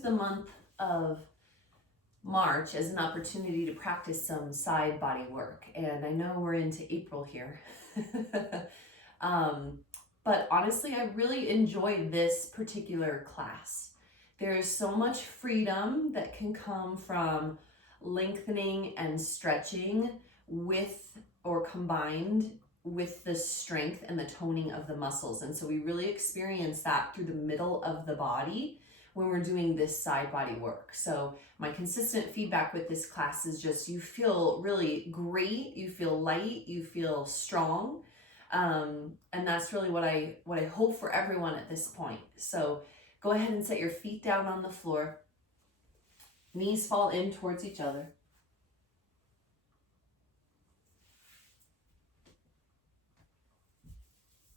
use the month of March as an opportunity to practice some side body work. And I know we're into April here. But honestly, I really enjoy this particular class. There is so much freedom that can come from lengthening and stretching with or combined with the strength and the toning of the muscles. And so we really experience that through the middle of the body when we're doing this side body work. So my consistent feedback with this class is just you feel really great, you feel light, you feel strong. And that's really what I hope for everyone at this point. So go ahead and set your feet down on the floor. Knees fall in towards each other.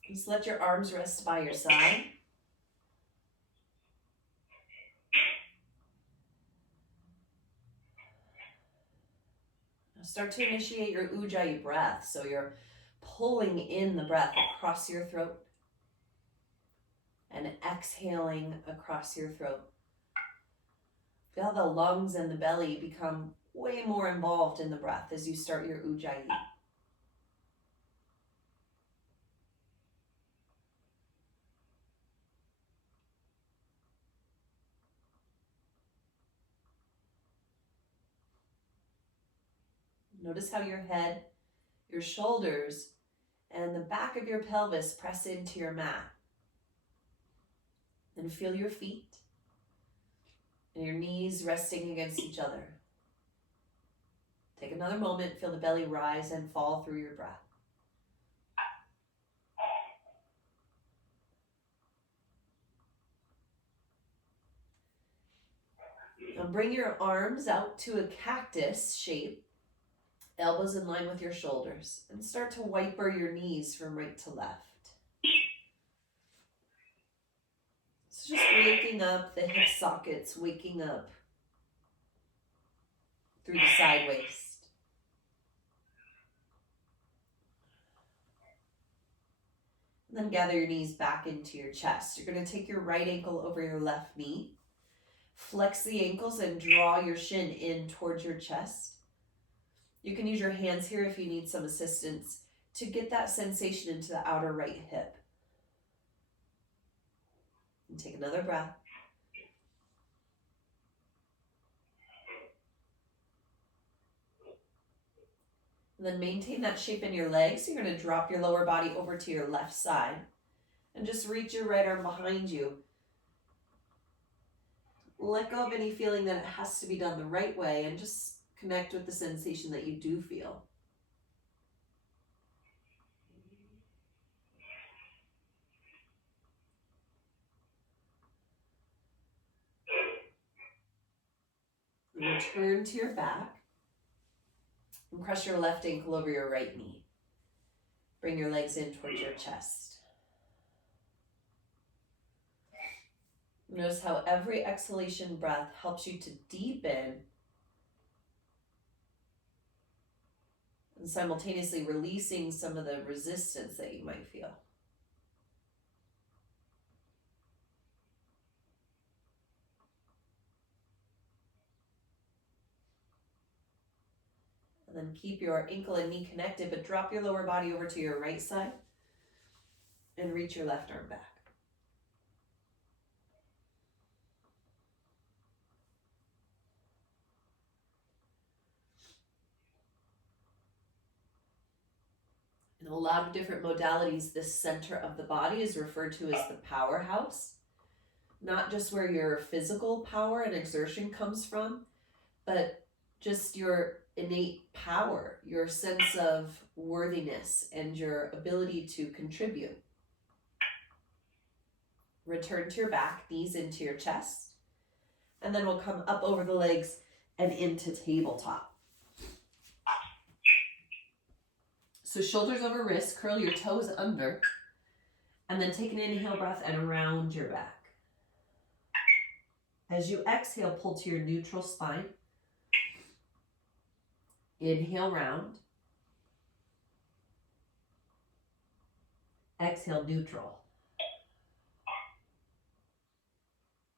Just let your arms rest by your side. Now start to initiate your ujjayi breath. So you're pulling in the breath across your throat and exhaling across your throat. Feel how the lungs and the belly become way more involved in the breath as you start your ujjayi. Notice how your head, your shoulders, and the back of your pelvis press into your mat. And feel your feet and your knees resting against each other. Take another moment, feel the belly rise and fall through your breath. Now bring your arms out to a cactus shape, elbows in line with your shoulders, and start to wiper your knees from right to left. So just waking up the hip sockets, waking up through the side waist. And then gather your knees back into your chest. You're going to take your right ankle over your left knee. Flex the ankles and draw your shin in towards your chest. You can use your hands here if you need some assistance to get that sensation into the outer right hip. And take another breath. And then maintain that shape in your legs. So you're going to drop your lower body over to your left side and just reach your right arm behind you. Let go of any feeling that it has to be done the right way and just connect with the sensation that you do feel. Return to your back and press your left ankle over your right knee. Bring your legs in towards your chest. Notice how every exhalation breath helps you to deepen and simultaneously releasing some of the resistance that you might feel. And then keep your ankle and knee connected, but drop your lower body over to your right side and reach your left arm back. In a lot of different modalities, this center of the body is referred to as the powerhouse, not just where your physical power and exertion comes from, but just your innate power, your sense of worthiness, and your ability to contribute. Return to your back, knees into your chest, and then we'll come up over the legs and into tabletop. So shoulders over wrists, curl your toes under, and then take an inhale breath and round your back. As you exhale, pull to your neutral spine. Inhale, round. Exhale, neutral.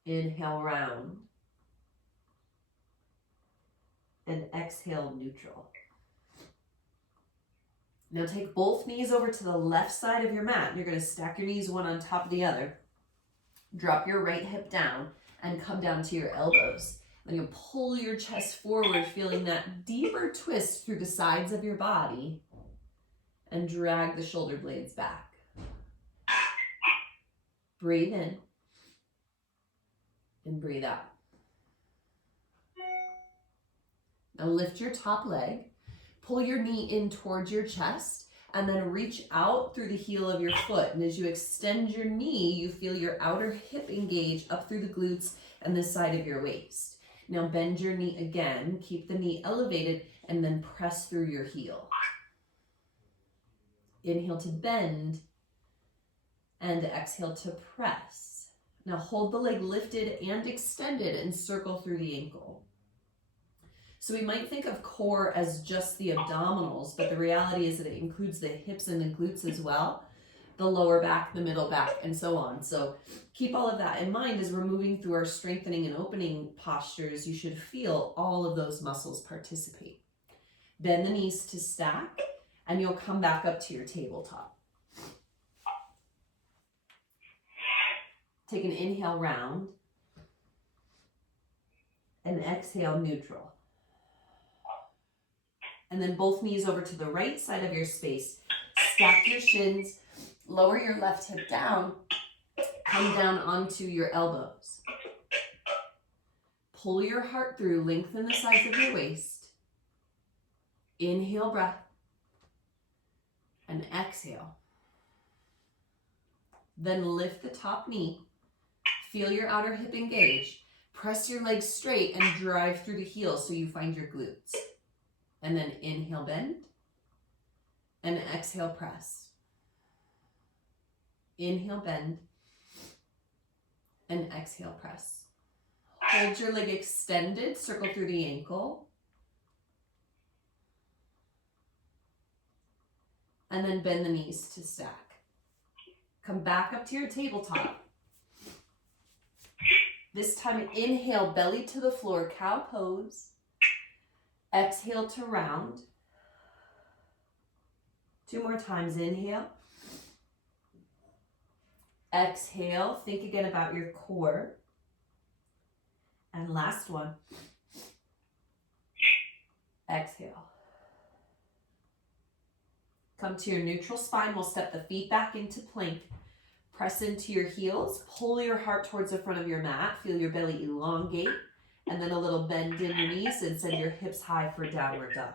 Inhale, round. and exhale, neutral. Now take both knees over to the left side of your mat. You're going to stack your knees one on top of the other. Drop your right hip down and come down to your elbows. Then you'll pull your chest forward, feeling that deeper twist through the sides of your body, and drag the shoulder blades back. Breathe in and breathe out. Now lift your top leg, pull your knee in towards your chest, and then reach out through the heel of your foot. And as you extend your knee, you feel your outer hip engage up through the glutes and the side of your waist. Now bend your knee again, keep the knee elevated, and then press through your heel. Inhale to bend, and exhale to press. Now hold the leg lifted and extended and circle through the ankle. So we might think of core as just the abdominals, but the reality is that it includes the hips and the glutes as well, the lower back, the middle back, and so on. So keep all of that in mind as we're moving through our strengthening and opening postures. You should feel all of those muscles participate. Bend the knees to stack, and you'll come back up to your tabletop. Take an inhale, round, and exhale, neutral. And then both knees over to the right side of your space. Stack your shins, lower your left hip down, come down onto your elbows. Pull your heart through, lengthen the sides of your waist. Inhale, breath, and exhale. Then lift the top knee, feel your outer hip engage. Press your legs straight and drive through the heels so you find your glutes. And then inhale, bend, and exhale, press. Inhale, bend, and exhale, press. Hold your leg extended, circle through the ankle. And then bend the knees to stack. Come back up to your tabletop. This time, inhale, belly to the floor, cow pose. Exhale to round. 2 more times, inhale. Exhale, think again about your core. And last one. Exhale. Come to your neutral spine. We'll step the feet back into plank. Press into your heels. Pull your heart towards the front of your mat. Feel your belly elongate. And then a little bend in your knees and send your hips high for downward dog.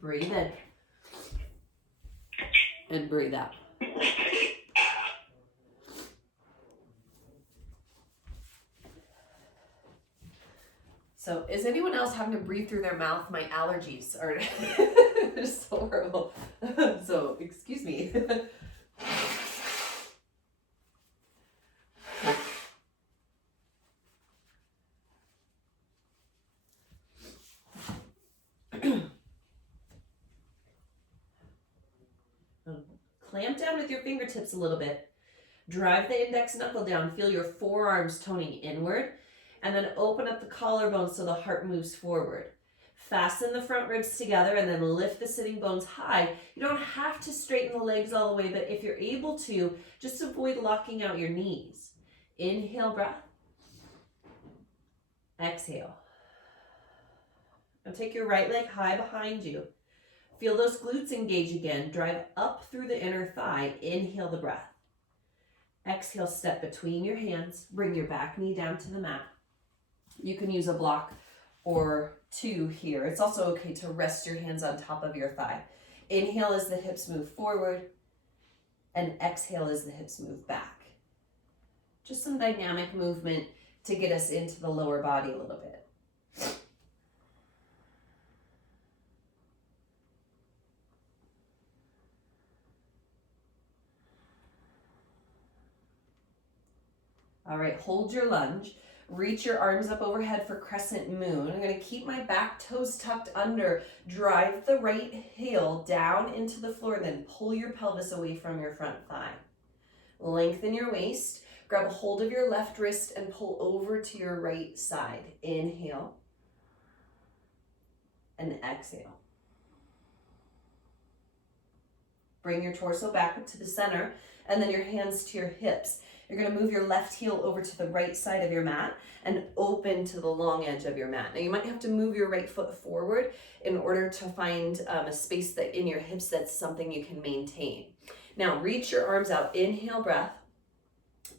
Breathe in. And breathe out. So is anyone else having to breathe through their mouth? My allergies are just so horrible. So excuse me. Clamp down with your fingertips a little bit. Drive the index knuckle down. Feel your forearms toning inward. And then open up the collarbone so the heart moves forward. Fasten the front ribs together and then lift the sitting bones high. You don't have to straighten the legs all the way, but if you're able to, just avoid locking out your knees. Inhale, breath. Exhale. Now take your right leg high behind you. Feel those glutes engage again. Drive up through the inner thigh. Inhale the breath. Exhale, step between your hands. Bring your back knee down to the mat. You can use a block or 2 here. It's also okay to rest your hands on top of your thigh. Inhale as the hips move forward, and exhale as the hips move back. Just some dynamic movement to get us into the lower body a little bit. All right, hold your lunge. Reach your arms up overhead for crescent moon. I'm going to keep my back toes tucked under. Drive the right heel down into the floor, then pull your pelvis away from your front thigh. Lengthen your waist. Grab a hold of your left wrist and pull over to your right side. Inhale and exhale. Bring your torso back up to the center and then your hands to your hips. You're going to move your left heel over to the right side of your mat and open to the long edge of your mat. Now you might have to move your right foot forward in order to find a space that in your hips that's something you can maintain. Now reach your arms out. Inhale, breath.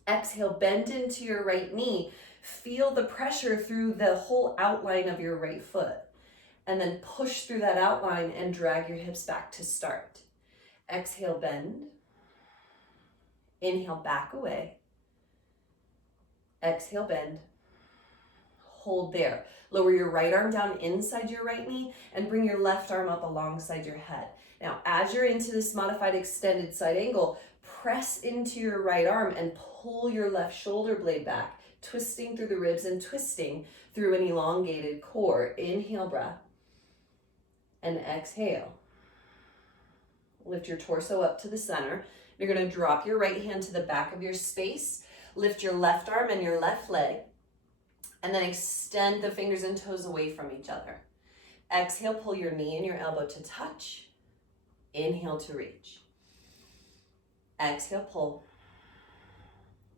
Exhale, bend into your right knee. Feel the pressure through the whole outline of your right foot. And then push through that outline and drag your hips back to start. Exhale, bend. Inhale, back away. Exhale, bend. Hold there. Lower your right arm down inside your right knee and bring your left arm up alongside your head. Now, as you're into this modified extended side angle, press into your right arm and pull your left shoulder blade back, twisting through the ribs and twisting through an elongated core. Inhale, breath. And exhale. Lift your torso up to the center. You're going to drop your right hand to the back of your space. Lift your left arm and your left leg. And then extend the fingers and toes away from each other. Exhale, pull your knee and your elbow to touch. Inhale to reach. Exhale, pull.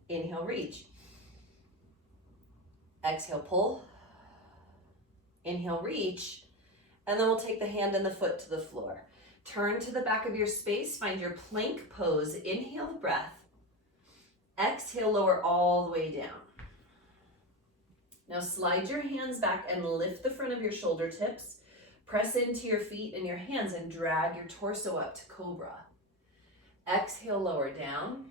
Inhale, reach. Exhale, pull. Inhale, reach. And then we'll take the hand and the foot to the floor. Turn to the back of your space, find your plank pose. Inhale the breath. Exhale, lower all the way down. Now slide your hands back and lift the front of your shoulder tips. Press into your feet and your hands and drag your torso up to cobra. Exhale, lower down.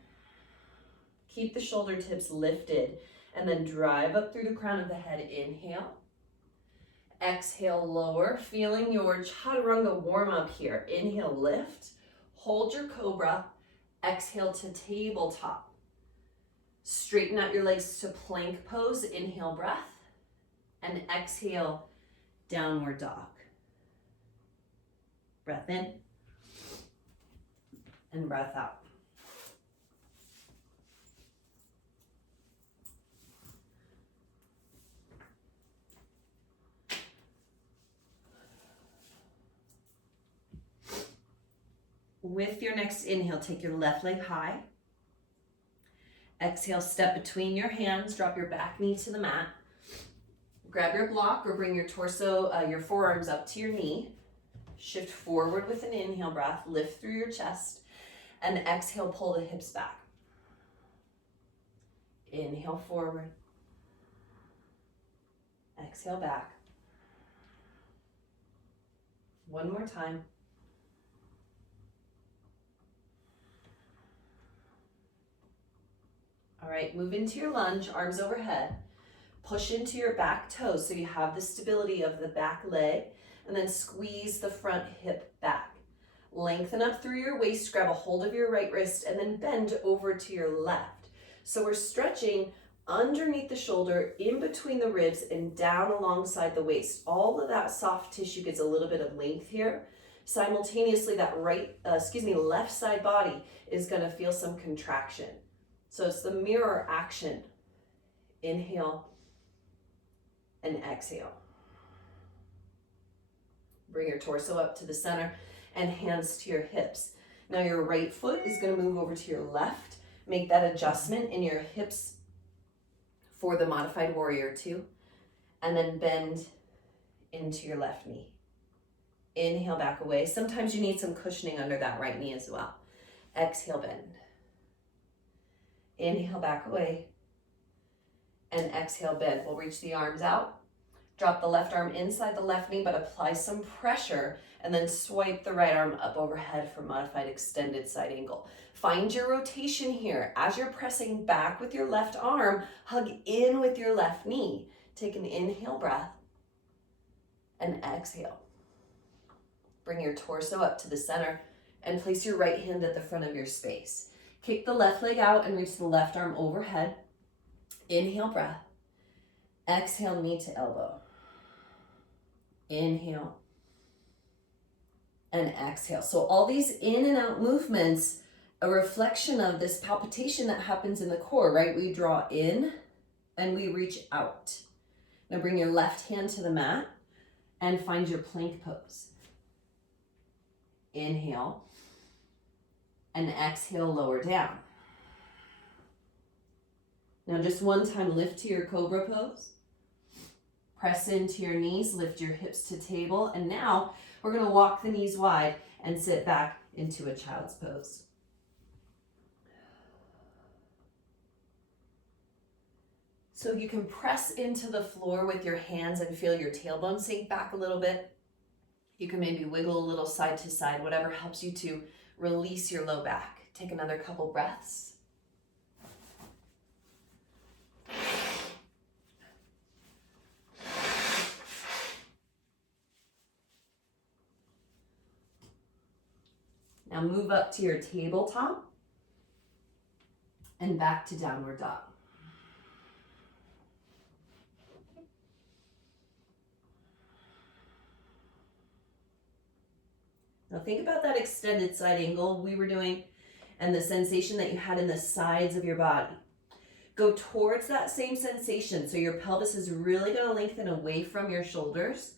Keep the shoulder tips lifted and then drive up through the crown of the head. Inhale. Exhale, lower, feeling your chaturanga warm up here. Inhale, lift, hold your cobra, exhale to tabletop. Straighten out your legs to plank pose. Inhale, breath, and exhale, downward dog. Breath in and breath out. With your next inhale, take your left leg high. Exhale, step between your hands, drop your back knee to the mat. Grab your block or bring your torso, your forearms up to your knee. Shift forward with an inhale breath, lift through your chest, and exhale, pull the hips back. Inhale forward. Exhale back. One more time. All right, move into your lunge, arms overhead. Push into your back toes so you have the stability of the back leg, and then squeeze the front hip back. Lengthen up through your waist, grab a hold of your right wrist, and then bend over to your left. So we're stretching underneath the shoulder, in between the ribs, and down alongside the waist. All of that soft tissue gets a little bit of length here. Simultaneously, that left side body is gonna feel some contraction. So it's the mirror action. Inhale and exhale. Bring your torso up to the center and hands to your hips. Now your right foot is going to move over to your left. Make that adjustment in your hips for the modified warrior 2. And then bend into your left knee. Inhale, back away. Sometimes you need some cushioning under that right knee as well. Exhale, bend. Inhale, back away. And exhale, bend. We'll reach the arms out. Drop the left arm inside the left knee, but apply some pressure, and then swipe the right arm up overhead for modified extended side angle. Find your rotation here. As you're pressing back with your left arm, hug in with your left knee. Take an inhale breath and exhale. Bring your torso up to the center and place your right hand at the front of your space. Kick the left leg out and reach the left arm overhead. Inhale, breath. Exhale, knee to elbow. Inhale and exhale. So all these in and out movements a reflection of this palpitation that happens in the core, right? We draw in and we reach out. Now bring your left hand to the mat and find your plank pose. Inhale and exhale, lower down. Now just one time, lift to your cobra pose. Press into your knees, lift your hips to table, and now we're gonna walk the knees wide and sit back into a child's pose. So you can press into the floor with your hands and feel your tailbone sink back a little bit. You can maybe wiggle a little side to side, whatever helps you to release your low back. Take another couple breaths. Now move up to your tabletop and back to downward dog. Now think about that extended side angle we were doing and the sensation that you had in the sides of your body. Go towards that same sensation. So your pelvis is really going to lengthen away from your shoulders.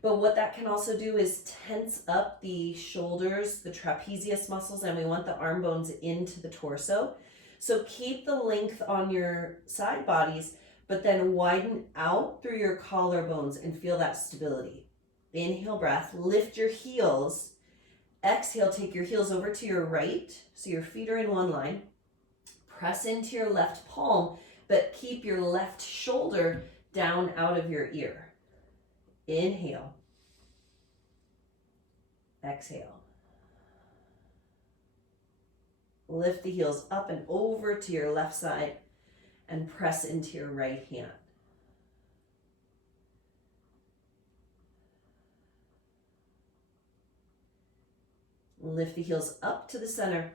But what that can also do is tense up the shoulders, the trapezius muscles, and we want the arm bones into the torso. So keep the length on your side bodies, but then widen out through your collarbones and feel that stability. Inhale, breath, lift your heels. Exhale, take your heels over to your right, so your feet are in one line. Press into your left palm, but keep your left shoulder down out of your ear. Inhale. Exhale. Lift the heels up and over to your left side and press into your right hand. Lift the heels up to the center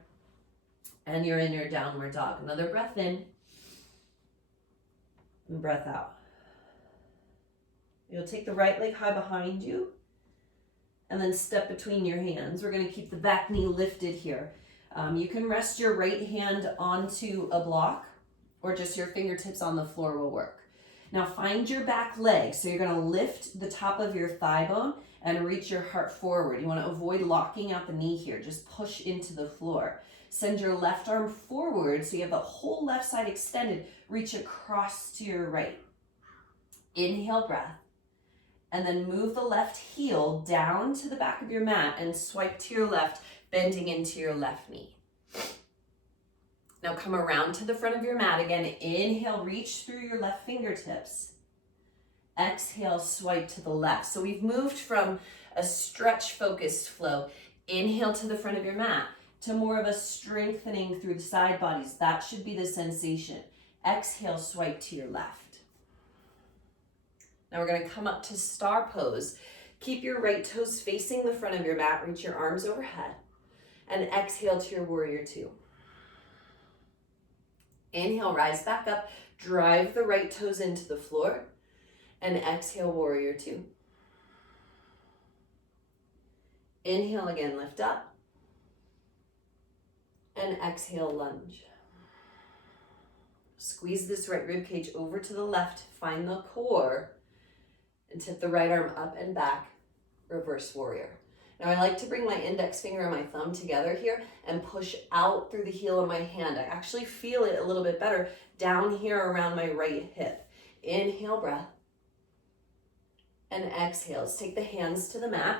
and you're in your downward dog. Another breath in and breath out. You'll take the right leg high behind you and then step between your hands. We're going to keep the back knee lifted here. You can rest your right hand onto a block or just your fingertips on the floor will work. Now find your back leg. So you're going to lift the top of your thigh bone and reach your heart forward. You want to avoid locking out the knee here. Just push into the floor. Send your left arm forward so you have the whole left side extended. Reach across to your right. Inhale, breath. And then move the left heel down to the back of your mat and swipe to your left, bending into your left knee. Now come around to the front of your mat again. Inhale, reach through your left fingertips. Exhale, swipe to the left. So we've moved from a stretch-focused flow. Inhale to the front of your mat to more of a strengthening through the side bodies. That should be the sensation. Exhale, swipe to your left. Now we're going to come up to star pose. Keep your right toes facing the front of your mat. Reach your arms overhead. And exhale to your warrior two. Inhale, rise back up. Drive the right toes into the floor. And exhale, warrior two. Inhale again, lift up. And exhale, lunge. Squeeze this right rib cage over to the left. Find the core. And tip the right arm up and back. Reverse warrior. Now I like to bring my index finger and my thumb together here and push out through the heel of my hand. I actually feel it a little bit better down here around my right hip. Inhale, breath. And exhale. Let's take the hands to the mat.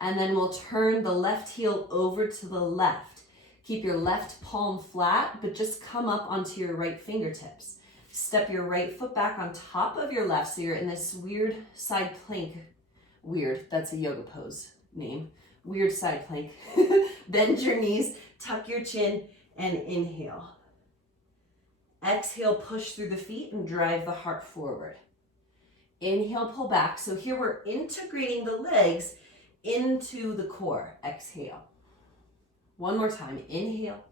And then we'll turn the left heel over to the left. Keep your left palm flat, but just come up onto your right fingertips. Step your right foot back on top of your left, so you're in this weird side plank. Weird, that's a yoga pose name. Weird side plank. Bend your knees, tuck your chin, and inhale. Exhale, push through the feet and drive the heart forward. Inhale, pull back. So here we're integrating the legs into the core. Exhale. One more time. Inhale.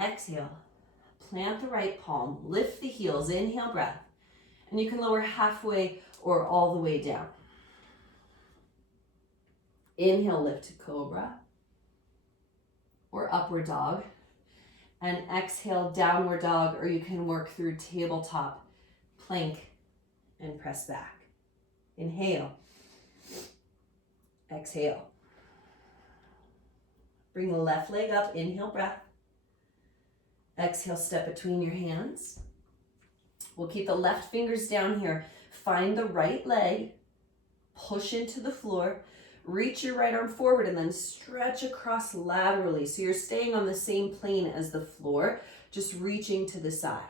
Exhale. Plant the right palm. Lift the heels. Inhale, breath. And you can lower halfway or all the way down. Inhale, lift to cobra. or upward dog. And exhale, downward dog, or you can work through tabletop, plank, and press back. Inhale. Exhale. Bring the left leg up, inhale, breath. Exhale, step between your hands. We'll keep the left fingers down here. Find the right leg, push into the floor, reach your right arm forward, and then stretch across laterally. So you're staying on the same plane as the floor, just reaching to the side.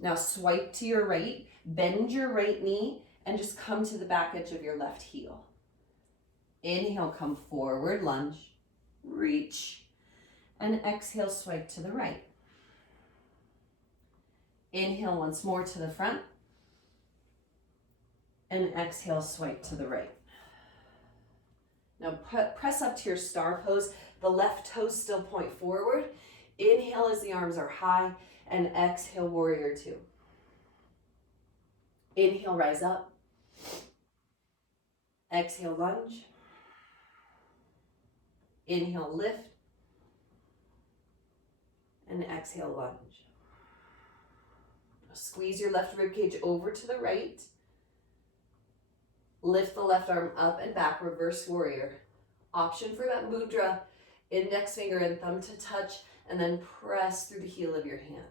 Now swipe to your right, bend your right knee, and just come to the back edge of your left heel. Inhale, come forward, lunge, reach, and exhale, swipe to the right. Inhale once more to the front, and exhale, swipe to the right. Now press up to your star pose. The left toes still point forward. Inhale as the arms are high, and exhale, warrior two. Inhale, rise up. Exhale, lunge. Inhale, lift. And exhale, lunge. Squeeze your left rib cage over to the right. Lift the left arm up and back, reverse warrior. Option for that mudra, index finger and thumb to touch, and then press through the heel of your hand.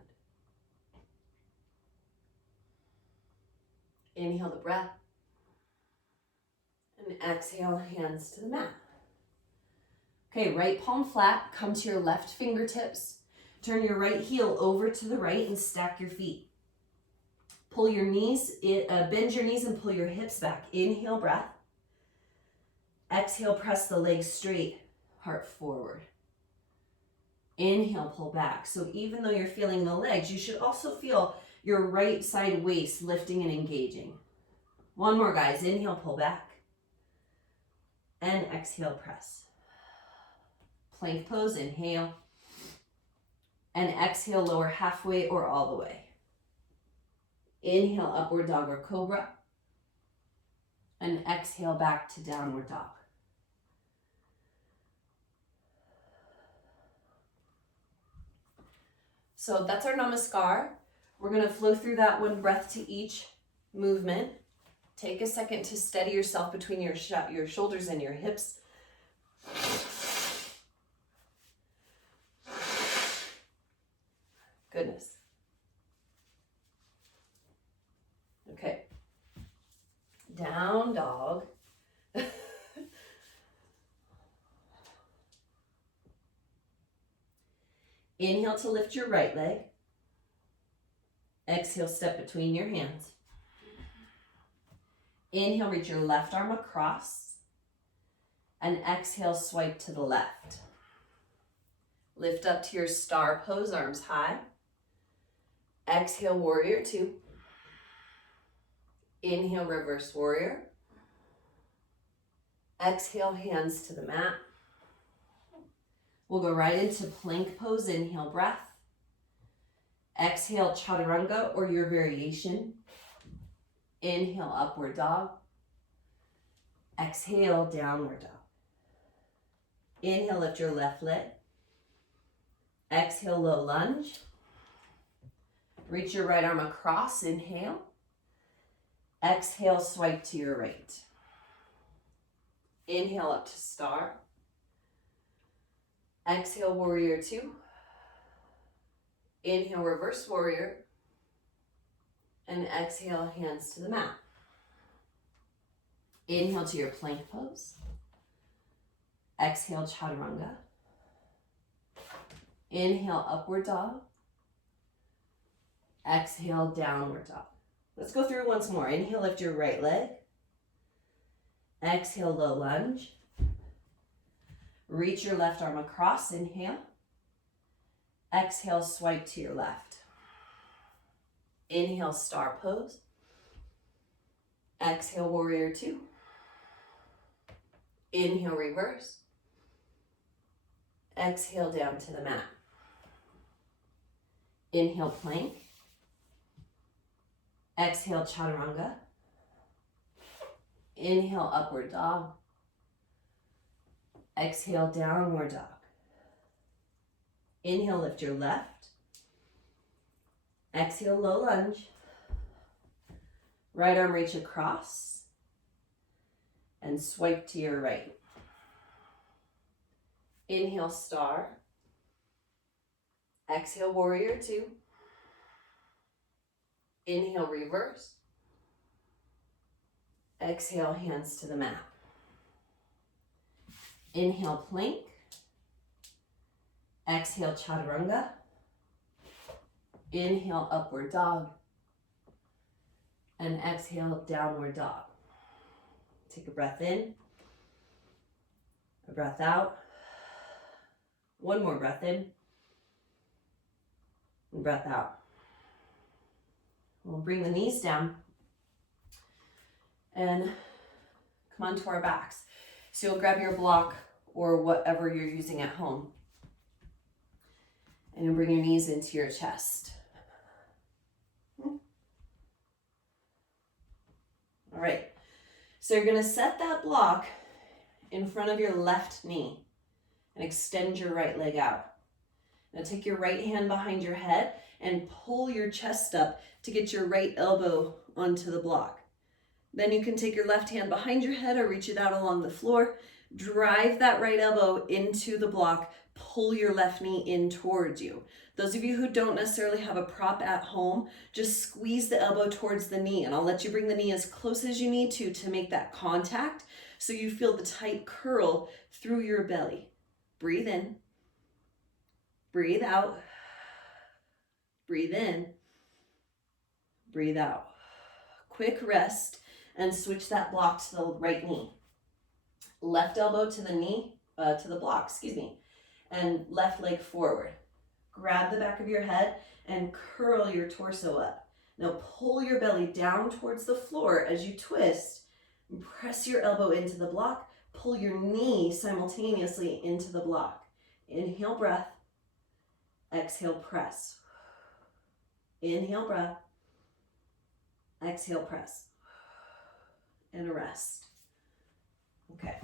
Inhale the breath. And exhale, hands to the mat. Okay, right palm flat, come to your left fingertips. Turn your right heel over to the right and stack your feet. Pull your knees, bend your knees and pull your hips back. Inhale, breath. Exhale, press the legs straight, heart forward. Inhale, pull back. So even though you're feeling the legs, you should also feel your right side waist lifting and engaging. One more, guys. Inhale, pull back. And exhale, press. Plank pose, inhale. And exhale, lower halfway or all the way. Inhale, upward dog or cobra. And exhale, back to downward dog. So that's our namaskar. We're gonna flow through that one breath to each movement. Take a second to steady yourself between your shoulders and your hips. Goodness. Okay. Down dog. Inhale to lift your right leg. Exhale, step between your hands. Inhale, reach your left arm across. And exhale, swipe to the left. Lift up to your star pose, arms high. Exhale, warrior two. Inhale, reverse warrior. Exhale, hands to the mat. We'll go right into plank pose. Inhale, breath. Exhale, chaturanga or your variation. Inhale, upward dog. Exhale, downward dog. Inhale, lift your left leg. Exhale, low lunge. Reach your right arm across, inhale. Exhale, swipe to your right. Inhale up to star. Exhale, warrior two. Inhale, reverse warrior. And exhale, hands to the mat. Inhale to your plank pose. Exhale, chaturanga. Inhale, upward dog. Exhale, downward dog. Let's go through once more. Inhale, lift your right leg. Exhale, low lunge. Reach your left arm across, inhale. Exhale, swipe to your left. Inhale, star pose. Exhale, warrior two. Inhale, reverse. Exhale, down to the mat. Inhale, plank. Exhale, chaturanga. Inhale, upward dog. Exhale, downward dog. Inhale, lift your left. Exhale, low lunge. Right arm reach across and swipe to your right. Inhale, star. Exhale, warrior two. Inhale, reverse. Exhale, hands to the mat. Inhale, plank. Exhale, chaturanga. Inhale, upward dog. And exhale, downward dog. Take a breath in, a breath out. One more breath in, and breath out. We'll bring the knees down and come onto our backs. So you'll grab your block or whatever you're using at home. And you'll bring your knees into your chest. All right, so you're gonna set that block in front of your left knee and extend your right leg out. Now take your right hand behind your head and pull your chest up to get your right elbow onto the block. Then you can take your left hand behind your head or reach it out along the floor, drive that right elbow into the block, pull your left knee in towards you. Those of you who don't necessarily have a prop at home, just squeeze the elbow towards the knee, and I'll let you bring the knee as close as you need to make that contact so you feel the tight curl through your belly. Breathe in, breathe out, breathe in, breathe out. Quick rest and switch that block to the right knee. Left elbow to the knee, to the block, and left leg forward. Grab the back of your head and curl your torso up. Now pull your belly down towards the floor as you twist. And press your elbow into the block. Pull your knee simultaneously into the block. Inhale, breath. Exhale, press. Inhale, breath. Exhale, press. And a rest. Okay.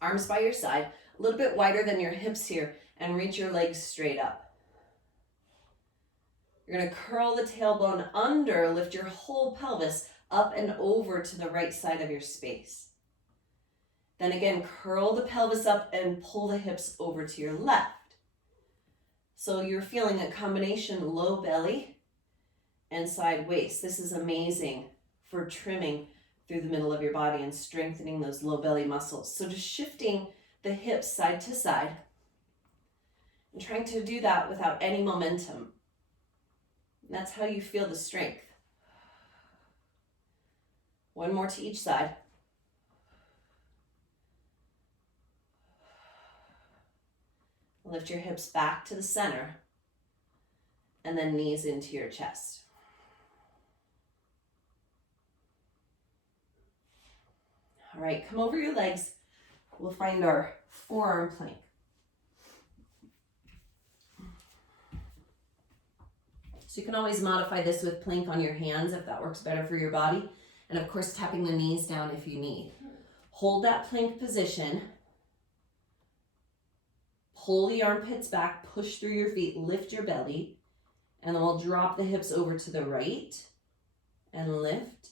Arms by your side, a little bit wider than your hips here, and reach your legs straight up. You're going to curl the tailbone under, lift your whole pelvis up and over to the right side of your space. Then again, curl the pelvis up and pull the hips over to your left. So you're feeling a combination low belly and side waist. This is amazing for trimming through the middle of your body and strengthening those low belly muscles. So just shifting the hips side to side and trying to do that without any momentum. And that's how you feel the strength. One more to each side. Lift your hips back to the center and then knees into your chest. All right, come over your legs. We'll find our forearm plank. So you can always modify this with plank on your hands if that works better for your body. And of course, tapping the knees down if you need. Hold that plank position. Pull the armpits back, push through your feet, lift your belly, and then we'll drop the hips over to the right and lift.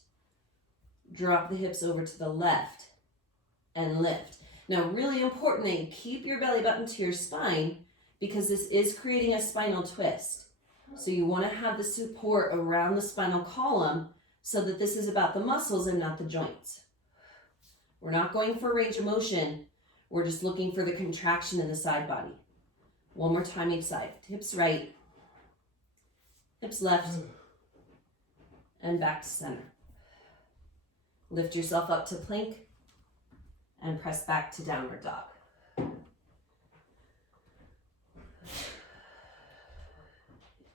Drop the hips over to the left and lift. Now, really important that you keep your belly button to your spine because this is creating a spinal twist. So you want to have the support around the spinal column so that this is about the muscles and not the joints. We're not going for range of motion. We're just looking for the contraction in the side body. One more time each side. Hips right, hips left, and back to center. Lift yourself up to plank and press back to downward dog.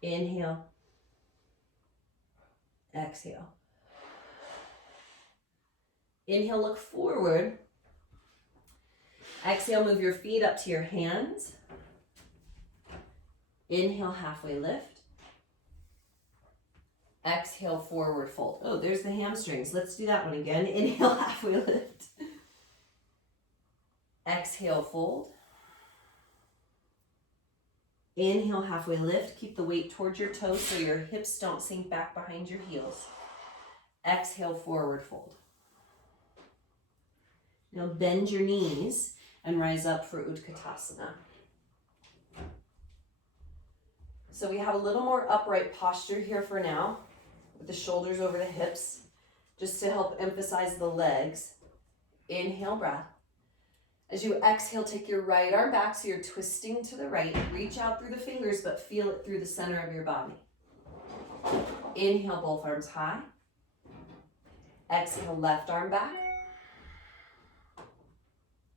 Inhale, exhale. Inhale, look forward. Exhale, move your feet up to your hands. Inhale, halfway lift. Exhale, forward fold. Oh, there's the hamstrings. Let's do that one again. Inhale, halfway lift. Exhale, fold. Inhale, halfway lift. Keep the weight towards your toes so your hips don't sink back behind your heels. Exhale, forward fold. Now bend your knees and rise up for Utkatasana. So we have a little more upright posture here for now, with the shoulders over the hips, just to help emphasize the legs. Inhale, breath. As you exhale, take your right arm back so you're twisting to the right. Reach out through the fingers, but feel it through the center of your body. Inhale, both arms high. Exhale, left arm back.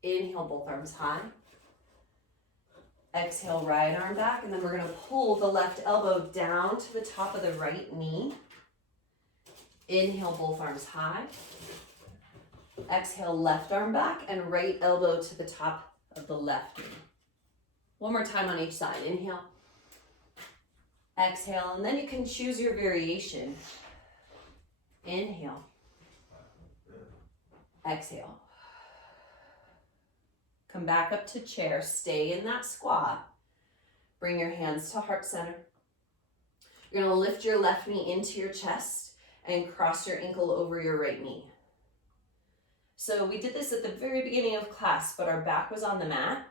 Inhale, both arms high. Exhale, right arm back, and then we're going to pull the left elbow down to the top of the right knee. Inhale, both arms high. Exhale, left arm back, and right elbow to the top of the left knee. One more time on each side. Inhale. Exhale, and then you can choose your variation. Inhale. Exhale. Come back up to chair. Stay in that squat. Bring your hands to heart center. You're going to lift your left knee into your chest and cross your ankle over your right knee. So we did this at the very beginning of class, but our back was on the mat.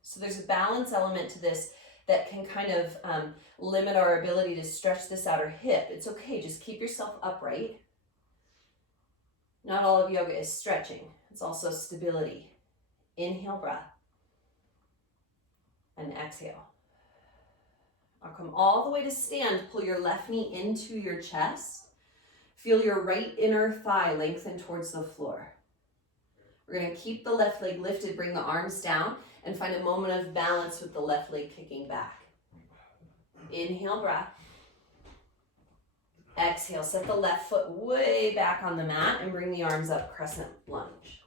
So there's a balance element to this that can kind of limit our ability to stretch this outer hip. It's okay, just keep yourself upright. Not all of yoga is stretching. It's also stability. Inhale, breath. And exhale. Now come all the way to stand. Pull your left knee into your chest. Feel your right inner thigh lengthen towards the floor. We're going to keep the left leg lifted, bring the arms down, and find a moment of balance with the left leg kicking back. Inhale, breath. Exhale, set the left foot way back on the mat and bring the arms up, crescent lunge.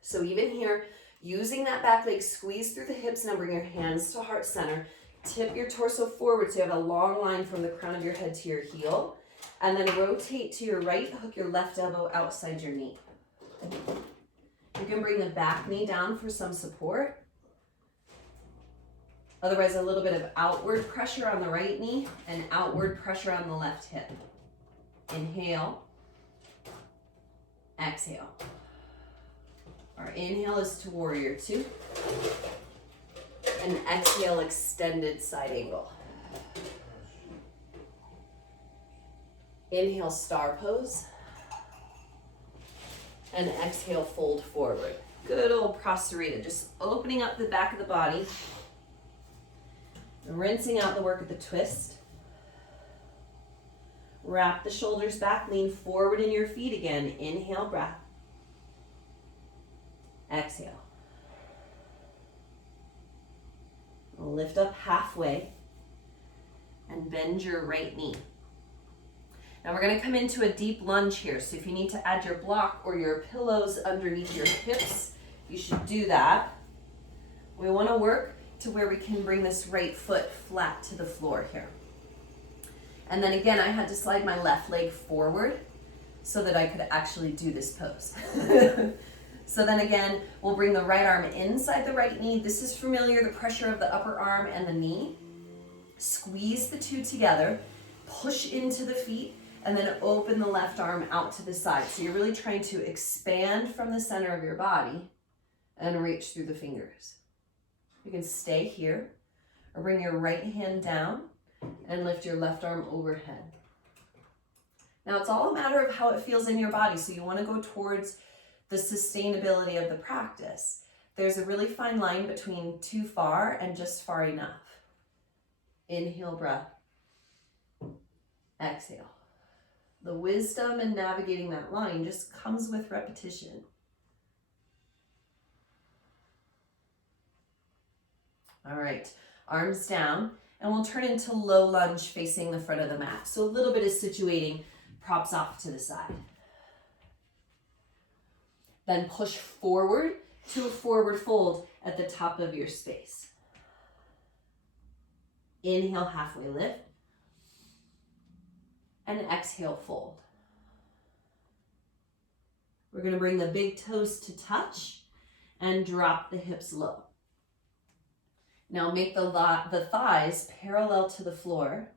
So even here, using that back leg, squeeze through the hips, now bring your hands to heart center. Tip your torso forward so you have a long line from the crown of your head to your heel. And then rotate to your right, hook your left elbow outside your knee. You can bring the back knee down for some support. Otherwise, a little bit of outward pressure on the right knee and outward pressure on the left hip. Inhale. Exhale. Our inhale is to warrior two. And exhale, extended side angle. Inhale, star pose. And exhale, fold forward. Good old Prasarita, just opening up the back of the body. Rinsing out the work of the twist. Wrap the shoulders back, lean forward in your feet again. Inhale, breath. Exhale. Lift up halfway and bend your right knee. Now we're going to come into a deep lunge here. So if you need to add your block or your pillows underneath your hips, you should do that. We want to work to where we can bring this right foot flat to the floor here. And then again, I had to slide my left leg forward so that I could actually do this pose. So then again, we'll bring the right arm inside the right knee. This is familiar, the pressure of the upper arm and the knee. Squeeze the two together, push into the feet, and then open the left arm out to the side. So you're really trying to expand from the center of your body and reach through the fingers. You can stay here or bring your right hand down and lift your left arm overhead. Now it's all a matter of how it feels in your body. So you want to go towards the sustainability of the practice. There's a really fine line between too far and just far enough. Inhale, breath. Exhale. The wisdom in navigating that line just comes with repetition. All right, arms down, and we'll turn into low lunge facing the front of the mat. So a little bit of situating, props off to the side. Then push forward to a forward fold at the top of your space. Inhale, halfway lift. And exhale, fold. We're going to bring the big toes to touch and drop the hips low. Now make the thighs parallel to the floor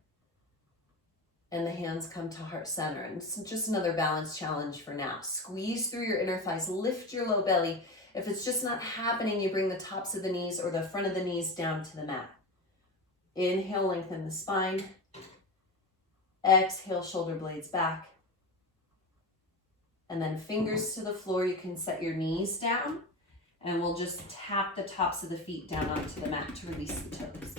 and the hands come to heart center. And it's just another balance challenge for now. Squeeze through your inner thighs, lift your low belly. If it's just not happening, you bring the tops of the knees or the front of the knees down to the mat. Inhale, lengthen the spine. Exhale, shoulder blades back. And then fingers to the floor. You can set your knees down and we'll just tap the tops of the feet down onto the mat to release the toes.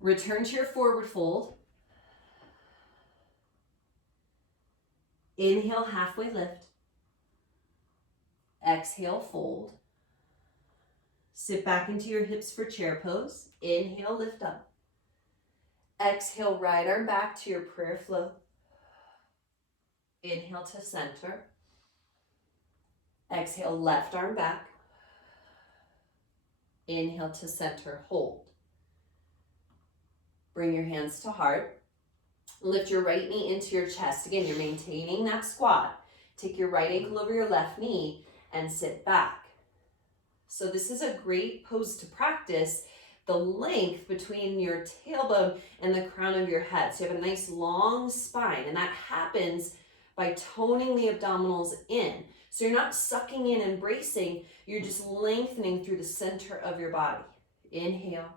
Return to your forward fold. Inhale, halfway lift. Exhale, fold. Sit back into your hips for chair pose. Inhale, lift up. Exhale, right arm back to your prayer flow. Inhale to center. Exhale, left arm back. Inhale to center, hold. Bring your hands to heart. Lift your right knee into your chest. Again, you're maintaining that squat. Take your right ankle over your left knee and sit back. So this is a great pose to practice the length between your tailbone and the crown of your head. So you have a nice long spine, and that happens by toning the abdominals in. So you're not sucking in and bracing, you're just lengthening through the center of your body. Inhale,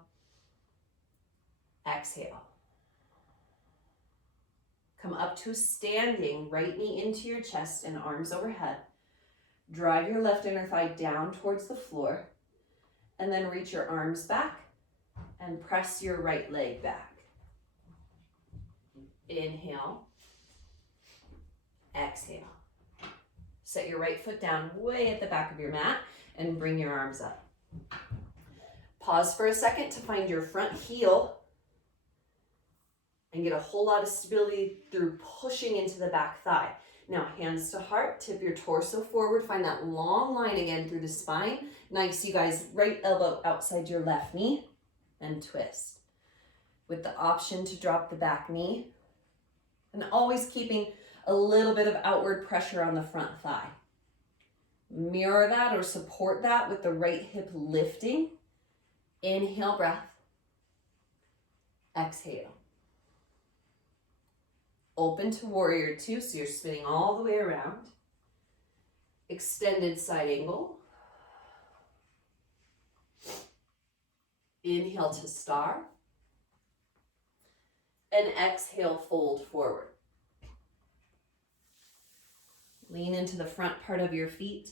exhale. Come up to a standing, right knee into your chest and arms overhead. Drive your left inner thigh down towards the floor, and then reach your arms back and press your right leg back. Inhale, exhale. Set your right foot down way at the back of your mat and bring your arms up. Pause for a second to find your front heel and get a whole lot of stability through pushing into the back thigh. Now, hands to heart, tip your torso forward, find that long line again through the spine. Nice, you guys, right elbow outside your left knee and twist. With the option to drop the back knee and always keeping a little bit of outward pressure on the front thigh. Mirror that or support that with the right hip lifting. Inhale, breath. Exhale. Open to warrior two, so you're spinning all the way around. Extended side angle. Inhale to star. And exhale, fold forward. Lean into the front part of your feet.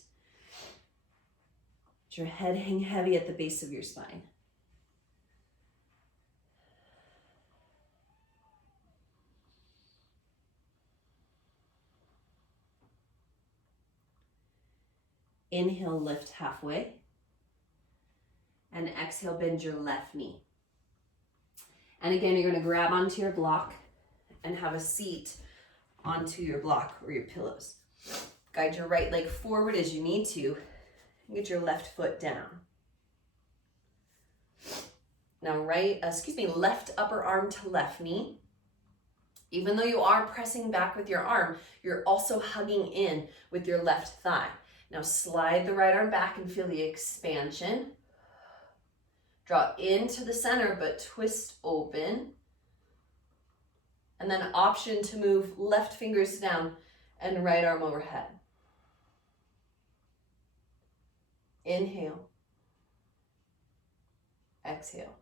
Let your head hang heavy at the base of your spine. Inhale, lift halfway. And exhale, bend your left knee. And again, you're going to grab onto your block and have a seat onto your block or your pillows. Guide your right leg forward as you need to. And get your left foot down. Now left upper arm to left knee. Even though you are pressing back with your arm, you're also hugging in with your left thigh. Now slide the right arm back and feel the expansion. Draw into the center, but twist open. And then option to move left fingers down and right arm overhead. Inhale. Exhale.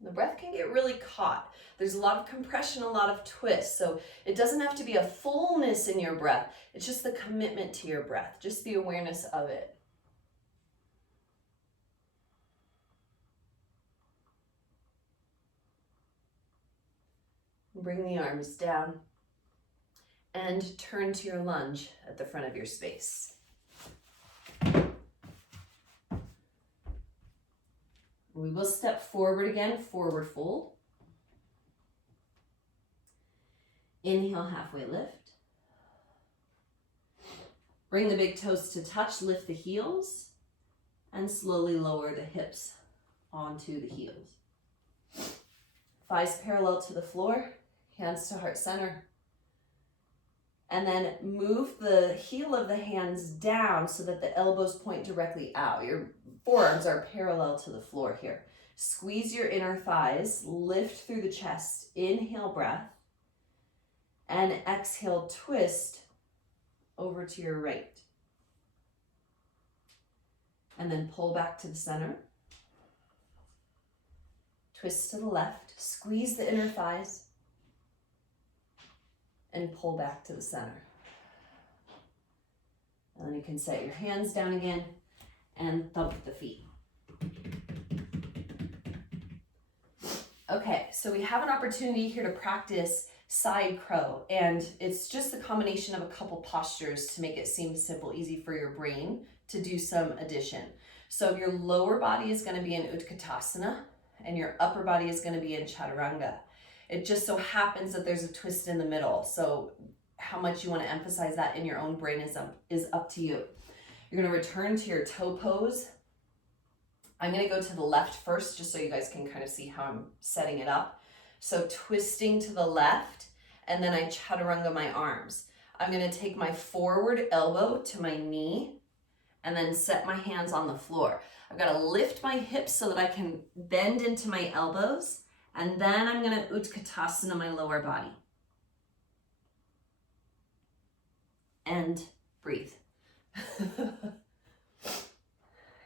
The breath can get really caught. There's a lot of compression, a lot of twist. So it doesn't have to be a fullness in your breath. It's just the commitment to your breath, just the awareness of it. Bring the arms down and turn to your lunge at the front of your space. We will step forward again, forward fold. Inhale, halfway lift. Bring the big toes to touch, lift the heels, and slowly lower the hips onto the heels. Thighs parallel to the floor, hands to heart center. And then move the heel of the hands down so that the elbows point directly out. Your forearms are parallel to the floor here. Squeeze your inner thighs, lift through the chest, inhale breath, and exhale twist over to your right. And then pull back to the center. Twist to the left, squeeze the inner thighs, and pull back to the center. And then you can set your hands down again and thump the feet. Okay, so we have an opportunity here to practice side crow, and it's just a combination of a couple postures to make it seem simple, easy for your brain to do some addition. So your lower body is going to be in Utkatasana, and your upper body is going to be in Chaturanga. It just so happens that there's a twist in the middle, so how much you want to emphasize that in your own brain is up to you. You're going to return to your toe pose. I'm going to go to the left first, just so you guys can kind of see how I'm setting it up. So twisting to the left, and then I chaturanga my arms. I'm going to take my forward elbow to my knee, and then set my hands on the floor. I've got to lift my hips so that I can bend into my elbows, and then I'm going to Utkatasana my lower body. And breathe.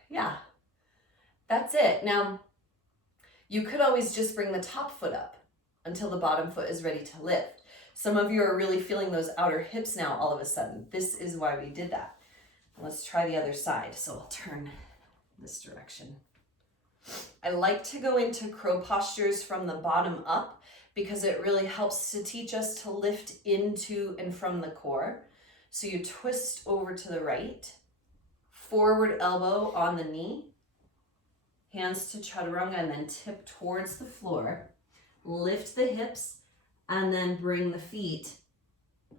Yeah, that's it. Now, you could always just bring the top foot up until the bottom foot is ready to lift. Some of you are really feeling those outer hips now all of a sudden. This is why we did that. Let's try the other side. So I'll turn this direction. I like to go into crow postures from the bottom up because it really helps to teach us to lift into and from the core. So you twist over to the right, forward elbow on the knee, hands to chaturanga, and then tip towards the floor. Lift the hips, and then bring the feet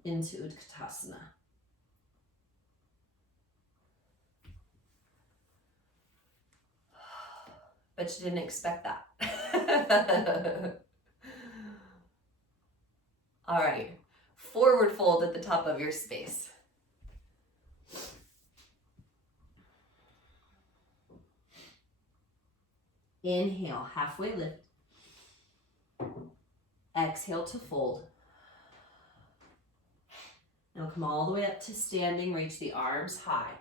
into Utkatasana. Bet you didn't expect that. All right, forward fold at the top of your space. Inhale, halfway lift. Exhale to fold. Now come all the way up to standing, reach the arms high.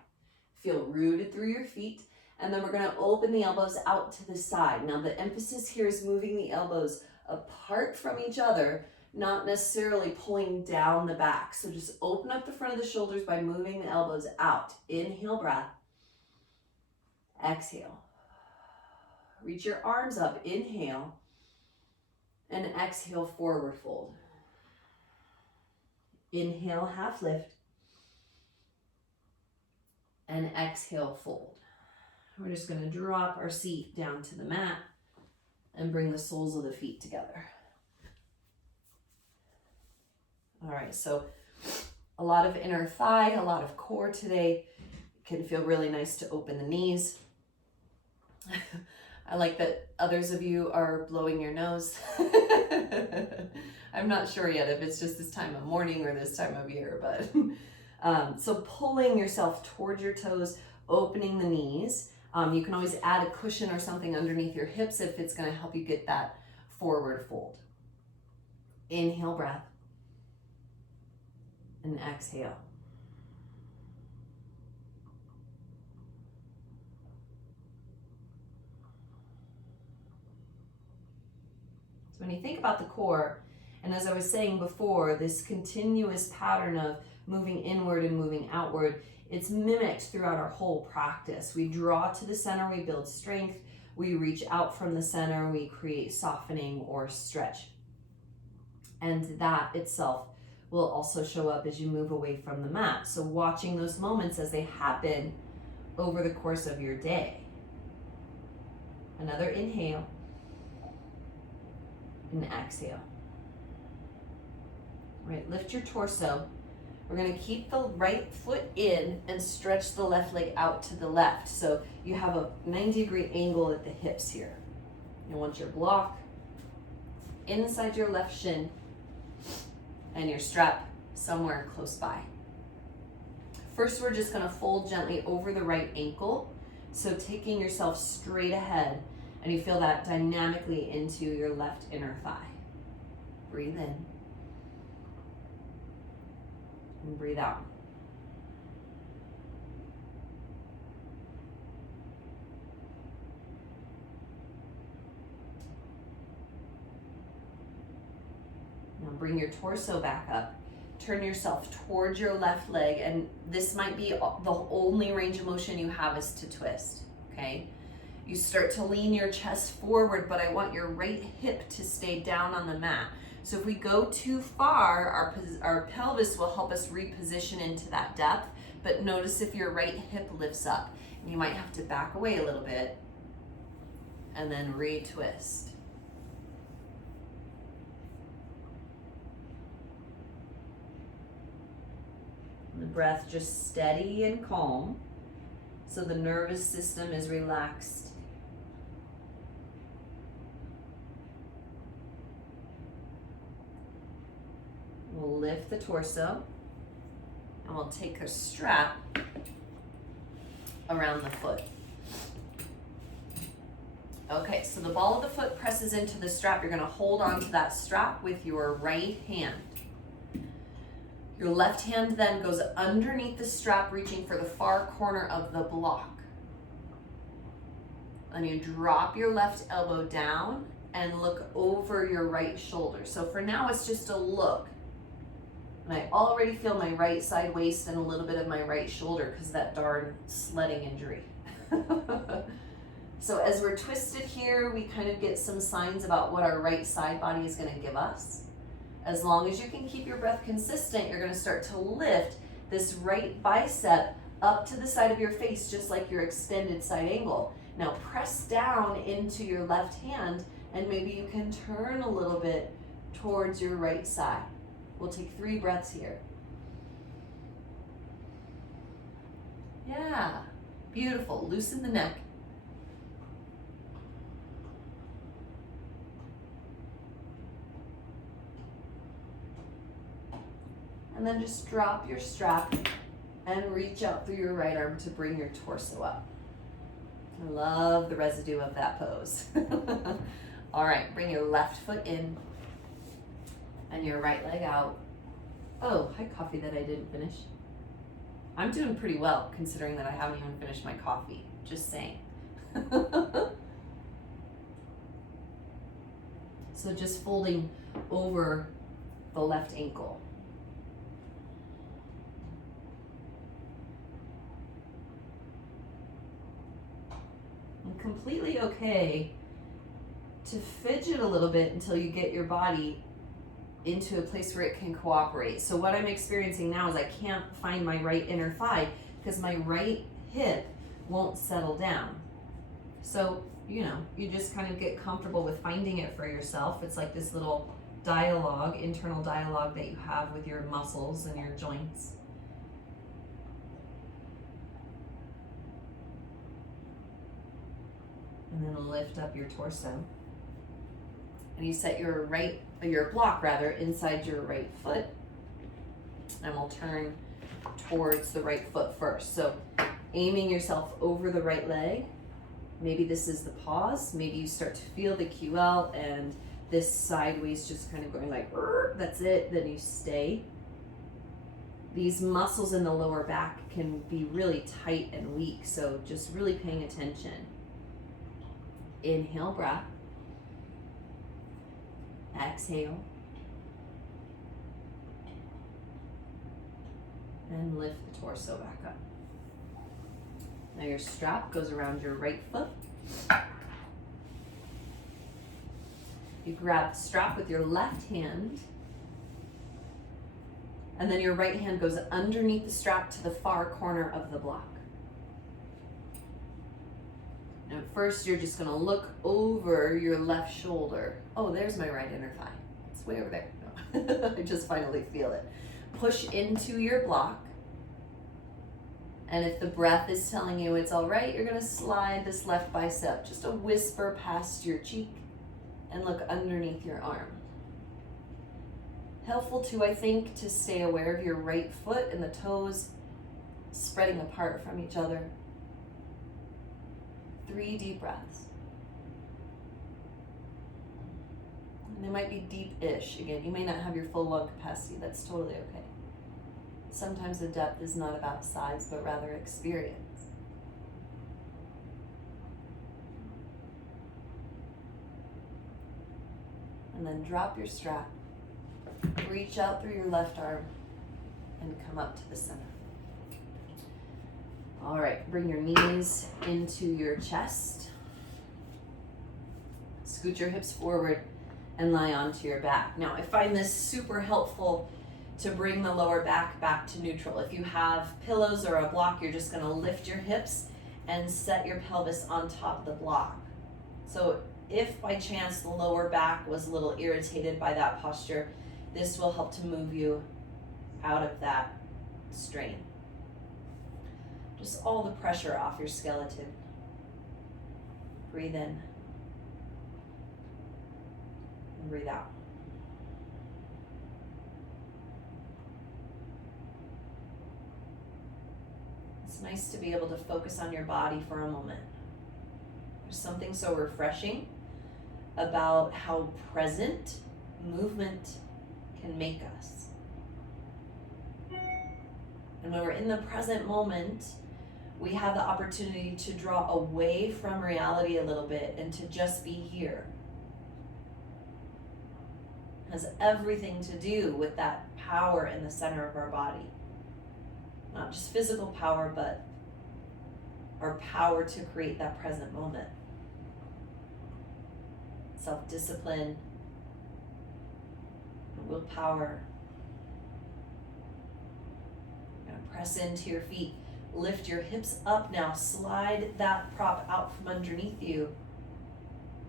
Feel rooted through your feet, and then we're going to open the elbows out to the side. Now the emphasis here is moving the elbows apart from each other, not necessarily pulling down the back. So just open up the front of the shoulders by moving the elbows out. Inhale, breath. Exhale. Reach your arms up. Inhale. And exhale, forward fold. Inhale, half lift. And exhale, fold. We're just going to drop our seat down to the mat and bring the soles of the feet together. All right, so a lot of inner thigh, a lot of core today. It can feel really nice to open the knees. I like that others of you are blowing your nose. I'm not sure yet if it's just this time of morning or this time of year, but so pulling yourself towards your toes, opening the knees. You can always add a cushion or something underneath your hips if it's going to help you get that forward fold. Inhale, breath. And exhale. So when you think about the core, and as I was saying before, this continuous pattern of moving inward and moving outward, it's mimicked throughout our whole practice. We draw to the center, we build strength. We reach out from the center, we create softening or stretch. And that itself will also show up as you move away from the mat. So watching those moments as they happen over the course of your day. Another inhale and exhale. All right, lift your torso. We're going to keep the right foot in and stretch the left leg out to the left. So you have a 90-degree angle at the hips here. You want your block inside your left shin and your strap somewhere close by. First, we're just gonna fold gently over the right ankle. So taking yourself straight ahead, and you feel that dynamically into your left inner thigh. Breathe in. And breathe out. Now bring your torso back up. Turn yourself towards your left leg, and this might be the only range of motion you have is to twist, okay? You start to lean your chest forward, but I want your right hip to stay down on the mat. So if we go too far, our pelvis will help us reposition into that depth, but notice if your right hip lifts up. You might have to back away a little bit and then retwist. The breath just steady and calm, so the nervous system is relaxed. We'll lift the torso, and we'll take a strap around the foot. Okay, so the ball of the foot presses into the strap. You're gonna hold on to that strap with your right hand. Your left hand then goes underneath the strap, reaching for the far corner of the block. Then you drop your left elbow down and look over your right shoulder. So for now, it's just a look. And I already feel my right side waist and a little bit of my right shoulder because of that darn sledding injury. So as we're twisted here, we kind of get some signs about what our right side body is going to give us. As long as you can keep your breath consistent, you're going to start to lift this right bicep up to the side of your face, just like your extended side angle. Now press down into your left hand, and maybe you can turn a little bit towards your right side. We'll take 3 breaths here. Yeah, beautiful. Loosen the neck. And then just drop your strap and reach out through your right arm to bring your torso up. I love the residue of that pose. All right, bring your left foot in and your right leg out. Oh, hi, coffee that I didn't finish. I'm doing pretty well considering that I haven't even finished my coffee, just saying. So just folding over the left ankle. Completely okay to fidget a little bit until you get your body into a place where it can cooperate. So what I'm experiencing now is I can't find my right inner thigh because my right hip won't settle down. So, you know, you just kind of get comfortable with finding it for yourself. It's like this little dialogue, internal dialogue that you have with your muscles and your joints. And then lift up your torso. And you set your block inside your right foot. And we'll turn towards the right foot first. So aiming yourself over the right leg. Maybe this is the pause. Maybe you start to feel the QL and this sideways just kind of going like, that's it. Then you stay. These muscles in the lower back can be really tight and weak. So just really paying attention. Inhale, breath. Exhale. And lift the torso back up. Now your strap goes around your right foot. You grab the strap with your left hand. And then your right hand goes underneath the strap to the far corner of the block. And first, you're just gonna look over your left shoulder. Oh, there's my right inner thigh. It's way over there. No. I just finally feel it. Push into your block. And if the breath is telling you it's all right, you're gonna slide this left bicep just a whisper past your cheek and look underneath your arm. Helpful too, I think, to stay aware of your right foot and the toes spreading apart from each other. 3 deep breaths. And they might be deep-ish. Again, you may not have your full lung capacity. That's totally okay. Sometimes the depth is not about size, but rather experience. And then drop your strap. Reach out through your left arm and come up to the center. All right, bring your knees into your chest. Scoot your hips forward and lie onto your back. Now, I find this super helpful to bring the lower back to neutral. If you have pillows or a block, you're just gonna lift your hips and set your pelvis on top of the block. So if by chance the lower back was a little irritated by that posture, this will help to move you out of that strain. Just all the pressure off your skeleton. Breathe in and breathe out. It's nice to be able to focus on your body for a moment. There's something so refreshing about how present movement can make us. And when we're in the present moment, we have the opportunity to draw away from reality a little bit and to just be here. It has everything to do with that power in the center of our body. Not just physical power, but our power to create that present moment. Self-discipline, willpower. You're gonna press into your feet. Lift your hips up now. Slide that prop out from underneath you.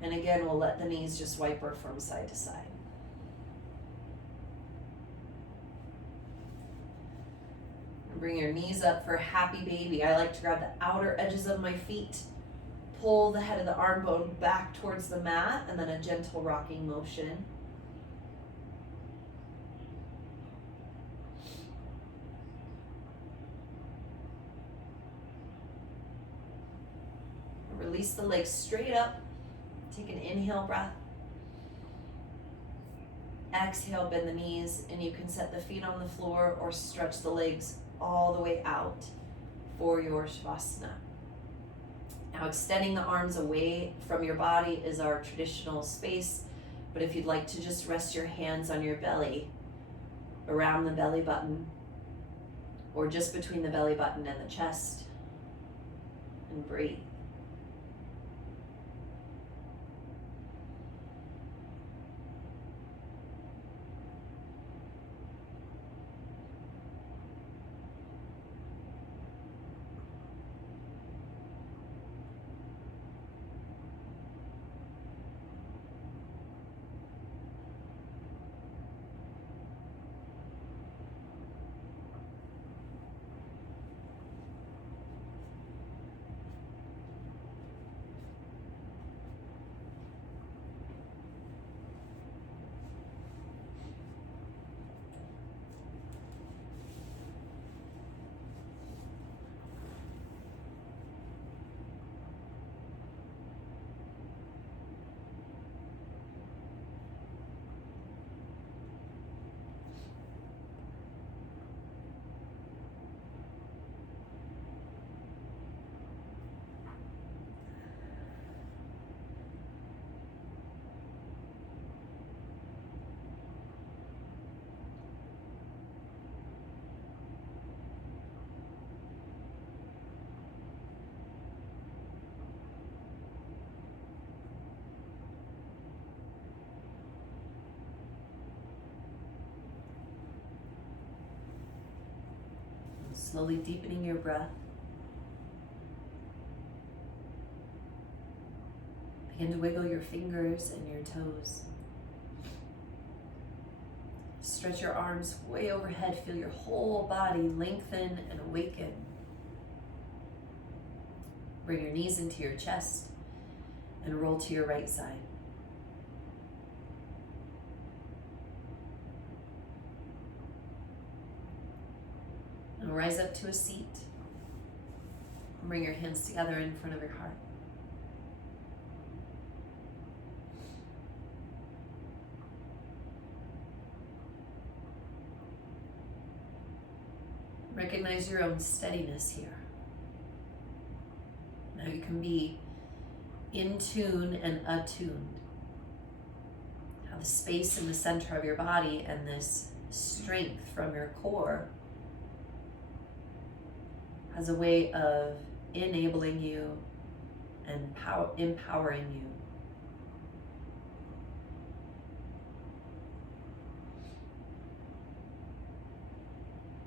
And again, we'll let the knees just wiper from side to side. Bring your knees up for happy baby. I like to grab the outer edges of my feet, pull the head of the arm bone back towards the mat, and then a gentle rocking motion. Release the legs straight up. Take an inhale breath. Exhale, bend the knees, and you can set the feet on the floor or stretch the legs all the way out for your Shavasana. Now, extending the arms away from your body is our traditional space, but if you'd like to just rest your hands on your belly, around the belly button, or just between the belly button and the chest, and breathe. Slowly deepening your breath. Begin to wiggle your fingers and your toes. Stretch your arms way overhead. Feel your whole body lengthen and awaken. Bring your knees into your chest and roll to your right side. rise up to a seat. Bring your hands together in front of your heart. Recognize your own steadiness here. Now you can be in tune and attuned. How the space in the center of your body and this strength from your core has a way of enabling you and empowering you.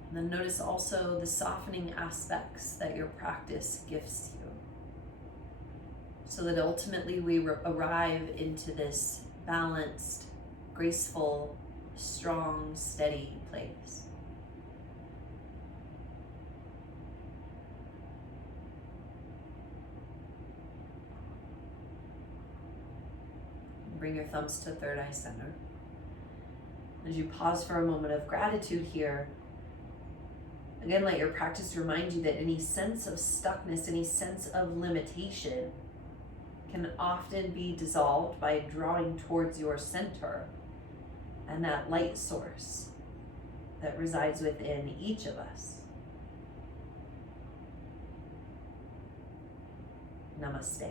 And then notice also the softening aspects that your practice gifts you, so that ultimately we arrive into this balanced, graceful, strong, steady place. Bring your thumbs to third eye center. As you pause for a moment of gratitude here, again, let your practice remind you that any sense of stuckness, any sense of limitation can often be dissolved by drawing towards your center and that light source that resides within each of us. Namaste.